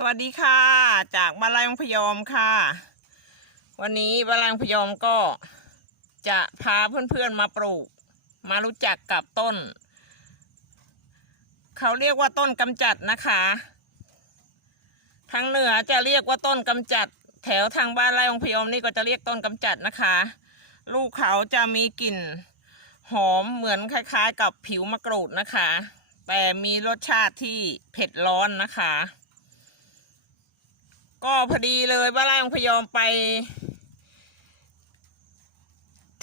สวัสดีค่ะ จากบ้านไร่องพยอมค่ะ วันนี้บ้านไร่องพยอมก็จะพาเพื่อนๆมาปลูก มารู้จักกับต้น เขาเรียกว่าต้นกำจัดนะคะ ทางเหนือจะเรียกว่าต้นกำจัด แถวทางบ้านไร่องพยอมนี่ก็จะเรียกต้นกำจัดนะคะ ลูกเขาจะมีกลิ่นหอมเหมือนคล้ายๆ กับผิวมะกรูดนะคะ แต่มีรสชาติที่เผ็ดร้อนนะคะ ก็พอดีเลยบ้านร่องพยอมไป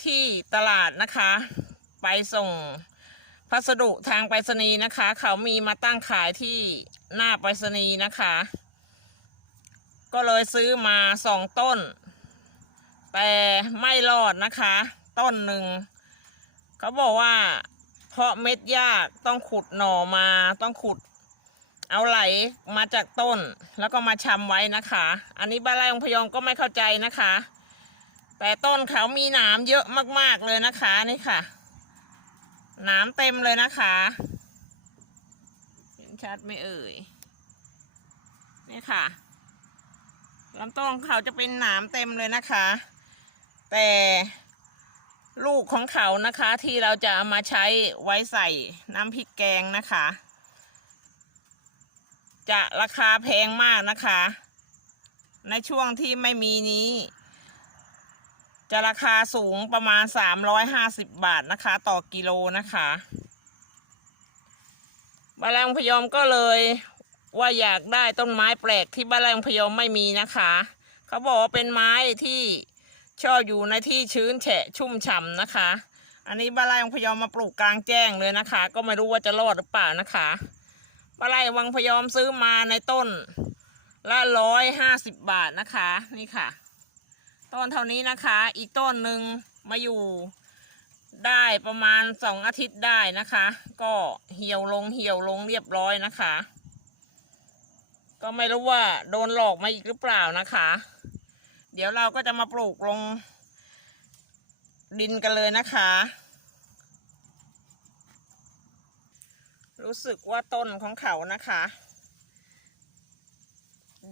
ที่ตลาดนะคะ ไปส่งพัสดุทางไปรษณีย์นะคะ เขามีมาตั้งขายที่หน้าไปรษณีย์นะคะ ก็เลยซื้อมาสองต้น แต่ไม่รอดนะคะ ต้นหนึ่งเขาบอกว่าเพราะเม็ดยากต้องขุดหน่อมาต้องขุด เอาไหลมาจากต้นแล้วก็มาชำไว้นะคะ อันนี้บ้านไร่องพยองก็ไม่เข้าใจนะคะ แต่ต้นเขามีหนามเยอะมากๆเลยนะคะนี่ค่ะหนามเต็มเลยนะคะเห็นชัดไม่เอ่ยนี่ค่ะลำต้นของเขาจะเป็นหนามเต็มเลยนะคะ แต่ลูกของเขานะคะที่เราจะเอามาใช้ไว้ใส่น้ำพริกแกงนะคะ จะราคาแพงมากนะคะ ในช่วงที่ไม่มีนี้ จะราคาสูงประมาณ 350 บาทนะคะ ต่อกิโลนะคะบ้านแรงพยอมก็เลยว่าอยากได้ต้นไม้แปลกที่บ้านแรงพยอมไม่มีนะคะ เขาบอกว่าเป็นไม้ที่ชอบอยู่ในที่ชื้นแฉะชุ่มฉ่ำนะคะ อันนี้บ้านแรงพยอมมาปลูกกลางแจ้งเลยนะคะ ก็ไม่รู้ว่าจะรอดหรือเปล่านะคะ ปลาไหลวังพยอมซื้อมาในต้น ละร้อยห้าสิบบาทนะคะ นี่ค่ะ ต้นเท่านี้นะคะ อีกต้นหนึ่งมาอยู่ได้ประมาณสองอาทิตย์ได้นะคะ ก็เหี่ยวลงเหี่ยวลงเรียบร้อยนะคะ ก็ไม่รู้ว่าโดนหลอกมาอีกหรือเปล่านะคะ เดี๋ยวเราก็จะมาปลูกลงดินกันเลยนะคะ รู้สึกว่าต้นของเขานะคะ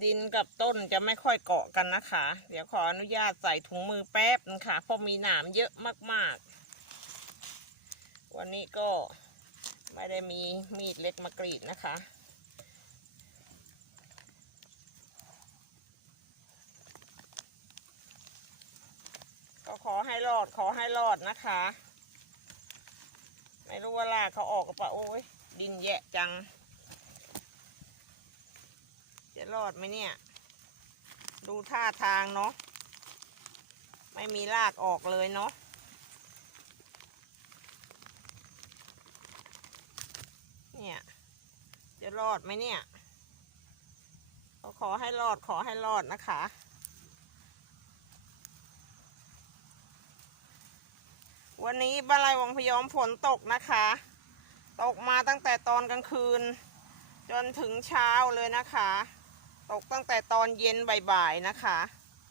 ดินกับต้นจะไม่ค่อยเกาะกันนะคะ เดี๋ยวขออนุญาตใส่ถุงมือแป๊บนึงค่ะเพราะมีหนามเยอะมากๆ วันนี้ก็ไม่ได้มีมีดเล็กมากรีดนะคะก็ขอให้รอดขอให้รอดนะคะ ไม่รู้ว่าลากเขาออก ดินแยะจัง จะรอดไหมเนี่ย ดูท่าทางเนาะ ไม่มีลากออกเลยเนาะเนี่ย จะรอดไหมเนี่ยก็ขอให้รอดขอให้รอดนะคะ วันนี้บ้านไรวังพยอมฝนตกนะคะ ตกมาตั้งแต่ตอนกลางคืน จนถึงเช้าเลยนะคะ ตกตั้งแต่ตอนเย็นบ่ายๆนะคะ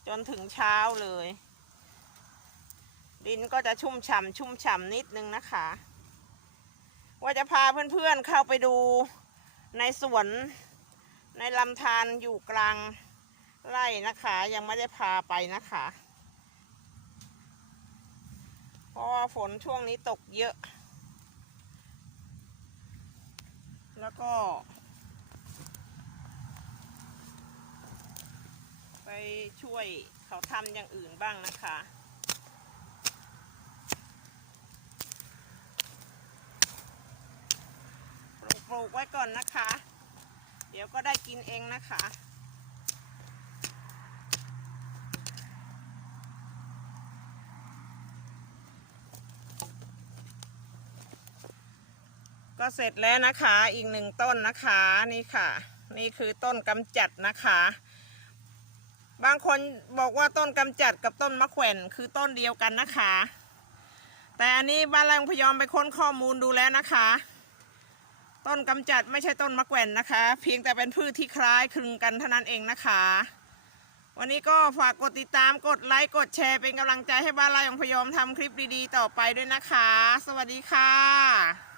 จนถึงเช้าเลย ดินก็จะชุ่มฉ่ำชุ่มฉ่ำนิดนึงนะคะ ว่าจะพาเพื่อนๆเข้าไปดูในสวนในลำธารอยู่กลางไร่นะคะ ยังไม่ได้พาไปนะคะ เพราะว่าฝนช่วงนี้ตกเยอะ แล้วก็ ไปช่วยเขาทำอย่างอื่นบ้างนะคะปลูกไว้ก่อนนะคะ เดี๋ยวก็ได้กินเองนะคะ ก็เสร็จแล้วนะคะอีกหนึ่งต้นนะคะนี่ค่ะ นี่คือต้นกำจัดนะคะ บางคนบอกว่าต้นกำจัดกับต้นมะแขวนคือต้นเดียวกันนะคะ แต่อันนี้บ้านแรงพยอมไปค้นข้อมูลดูแล้วนะคะ ต้นกำจัดไม่ใช่ต้นมะแขวนนะคะ เพียงแต่เป็นพืชที่คล้ายคลึงกันเท่านั้นเองนะคะ วันนี้ก็ฝากกดติดตามกดไลค์กดแชร์เป็นกำลังใจให้บ้านไร่ของพยอมทำคลิปดีๆ ต่อไปด้วยนะคะ สวัสดีค่ะ